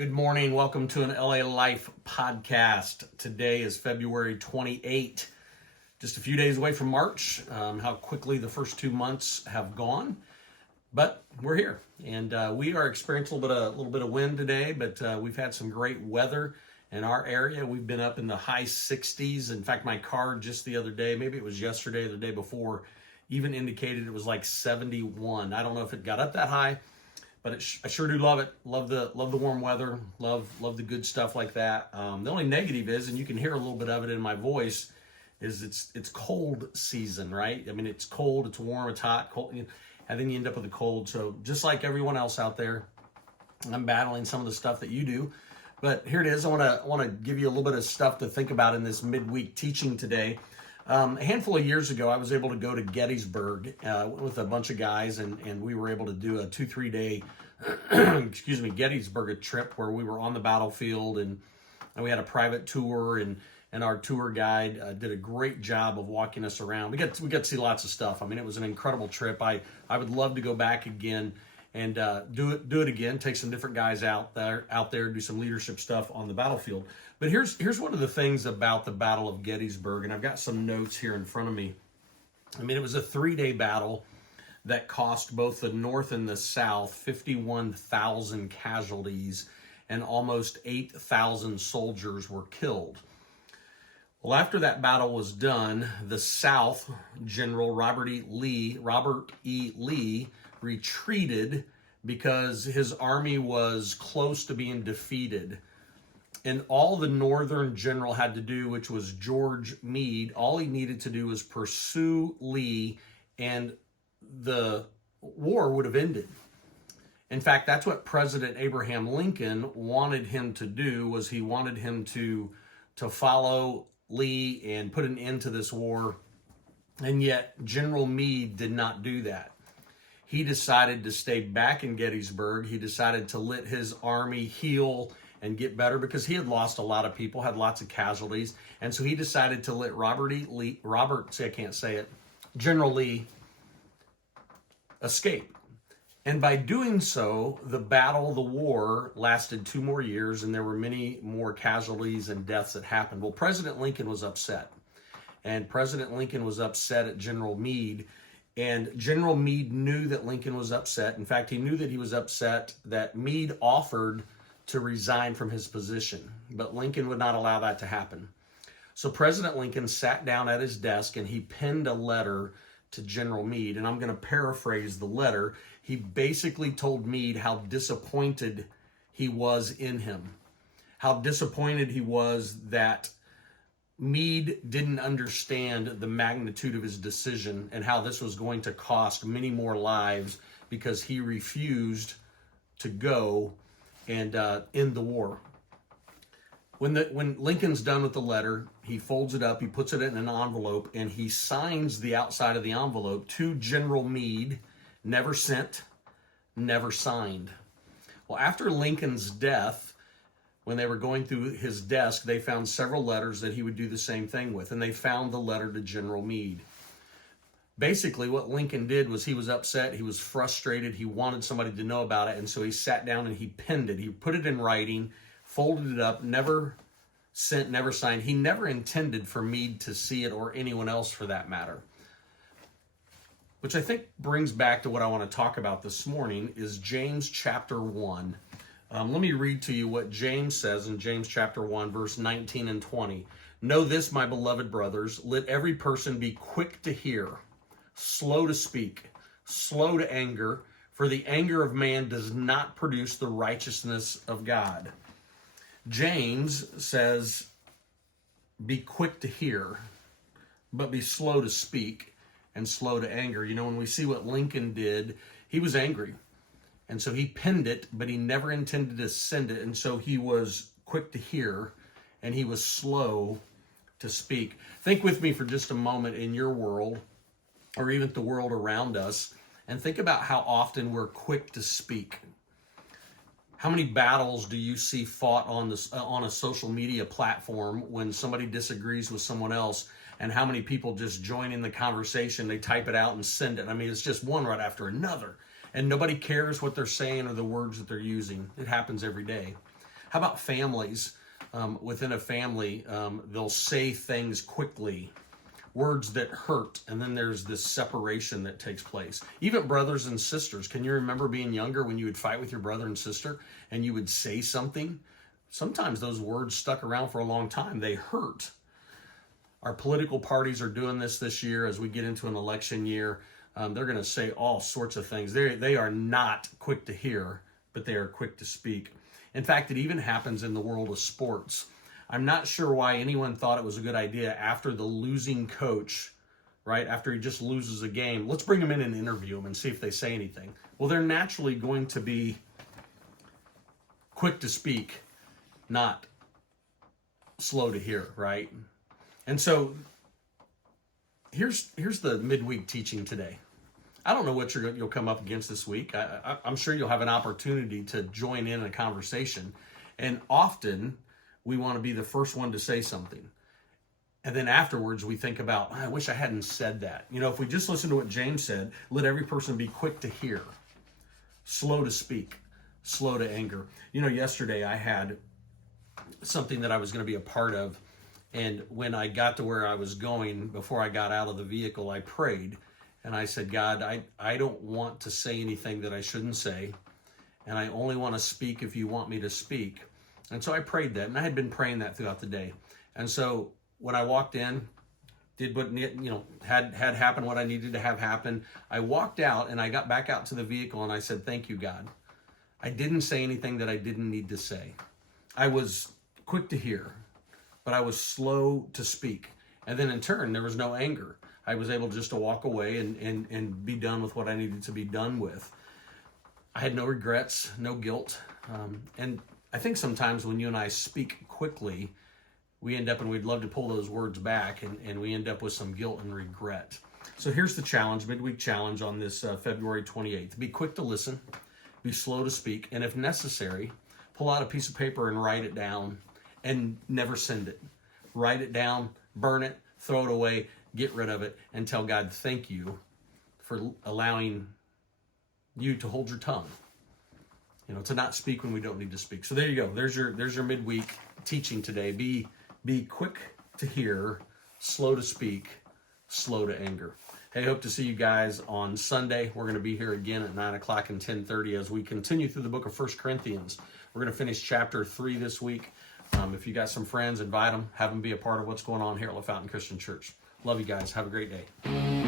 Good morning. Welcome to an LA Life podcast. Today is February 28, just a few days away from March. How quickly the first 2 months have gone, but we're here, and we are experiencing a little bit of wind today, but we've had some great weather in our area. We've been up in the high 60s. In fact, my car just the other day, maybe it was yesterday or the day before, even indicated it was like 71. I don't know if it got up that high, but I sure do love it. Love the warm weather. Love the good stuff like that. The only negative is, and you can hear a little bit of it in my voice, is it's cold season, right? I mean, it's cold, it's warm, it's hot, cold, and then you end up with a cold. So just like everyone else out there, I'm battling some of the stuff that you do. But here it is. I want to give you a little bit of stuff to think about in this midweek teaching today. A handful of years ago, I was able to go to Gettysburg with a bunch of guys, and we were able to do a 2-3 day, Gettysburg trip where we were on the battlefield, and we had a private tour, and our tour guide did a great job of walking us around. We got to see lots of stuff. I mean, it was an incredible trip. I would love to go back again and do it again. Take some different guys out there, do some leadership stuff on the battlefield. But here's one of the things about the Battle of Gettysburg, and I've got some notes here in front of me. I mean, it was a 3-day battle that cost both the North and the South 51,000 casualties, and almost 8,000 soldiers were killed. Well, after that battle was done, the South, General Robert E. Lee, retreated because his army was close to being defeated. And all the Northern general had to do, which was George Meade, all he needed to do was pursue Lee, and the war would have ended. In fact, that's what President Abraham Lincoln wanted him to do, was he wanted him to follow Lee and put an end to this war. And yet General Meade did not do that. He decided to stay back in Gettysburg. He decided to let his army heal and get better, because he had lost a lot of people, had lots of casualties. And so he decided to let General Lee escape. And by doing so, the war lasted 2 more years, and there were many more casualties and deaths that happened. Well, President Lincoln was upset. And President Lincoln was upset at General Meade. And General Meade knew that Lincoln was upset. In fact, he knew that he was upset that Meade offered to resign from his position, but Lincoln would not allow that to happen. So President Lincoln sat down at his desk and he penned a letter to General Meade, and I'm going to paraphrase the letter. He basically told Meade how disappointed he was in him, how disappointed he was that Meade didn't understand the magnitude of his decision and how this was going to cost many more lives because he refused to go and end the war. When Lincoln's done with the letter, he folds it up, he puts it in an envelope, and he signs the outside of the envelope to General Meade, never sent, never signed. Well, after Lincoln's death, when they were going through his desk, they found several letters that he would do the same thing with, and they found the letter to General Meade. Basically, what Lincoln did was he was upset, he was frustrated, he wanted somebody to know about it, and so he sat down and he penned it. He put it in writing, folded it up, never sent, never signed. He never intended for Meade to see it, or anyone else for that matter. Which I think brings back to what I want to talk about this morning, is James chapter 1. Let me read to you what James says in James chapter 1, verse 19 and 20. Know this, my beloved brothers, let every person be quick to hear, slow to speak, slow to anger, for the anger of man does not produce the righteousness of God. James says, be quick to hear, but be slow to speak and slow to anger. You know, when we see what Lincoln did, he was angry. And so he penned it, but he never intended to send it. And so he was quick to hear, and he was slow to speak. Think with me for just a moment in your world, or even the world around us, and think about how often we're quick to speak. How many battles do you see fought on a social media platform when somebody disagrees with someone else, and how many people just join in the conversation, they type it out and send it? I mean, it's just one right after another, and nobody cares what they're saying or the words that they're using. It happens every day. How about families? Within a family, they'll say things quickly, words that hurt, and then there's this separation that takes place. Even brothers and sisters. Can you remember being younger when you would fight with your brother and sister and you would say something? Sometimes those words stuck around for a long time. They hurt. Our political parties are doing this year as we get into an election year. They're going to say all sorts of things. They are not quick to hear, but they are quick to speak. In fact, it even happens in the world of sports. I'm not sure why anyone thought it was a good idea after the losing coach, right? After he just loses a game, let's bring him in and interview him and see if they say anything. Well, they're naturally going to be quick to speak, not slow to hear, right? And so here's the midweek teaching today. I don't know what you'll come up against this week. I'm sure you'll have an opportunity to join in a conversation. And often we want to be the first one to say something. And then afterwards we think about, I wish I hadn't said that. You know, if we just listen to what James said, let every person be quick to hear, slow to speak, slow to anger. You know, yesterday I had something that I was going to be a part of. And when I got to where I was going, before I got out of the vehicle, I prayed. And I said, God, I don't want to say anything that I shouldn't say. And I only want to speak if you want me to speak. And so I prayed that. And I had been praying that throughout the day. And so when I walked in, did what, had happened, what I needed to have happen. I walked out and I got back out to the vehicle and I said, thank you, God. I didn't say anything that I didn't need to say. I was quick to hear, but I was slow to speak. And then in turn, there was no anger. I was able just to walk away and be done with what I needed to be done with. I had no regrets, no guilt. And I think sometimes when you and I speak quickly, we end up, and we'd love to pull those words back, and we end up with some guilt and regret. So here's the challenge, midweek challenge on this February 28th. Be quick to listen, be slow to speak, and if necessary, pull out a piece of paper and write it down and never send it. Write it down, burn it, throw it away, get rid of it, and tell God thank you for allowing you to hold your tongue. You know, to not speak when we don't need to speak. So there you go. There's your midweek teaching today. Be quick to hear, slow to speak, slow to anger. Hey, hope to see you guys on Sunday. We're going to be here again at 9 o'clock and 10:30 as we continue through the book of 1 Corinthians. We're going to finish chapter 3 this week. If you got some friends, invite them. Have them be a part of what's going on here at LaFountain Christian Church. Love you guys. Have a great day.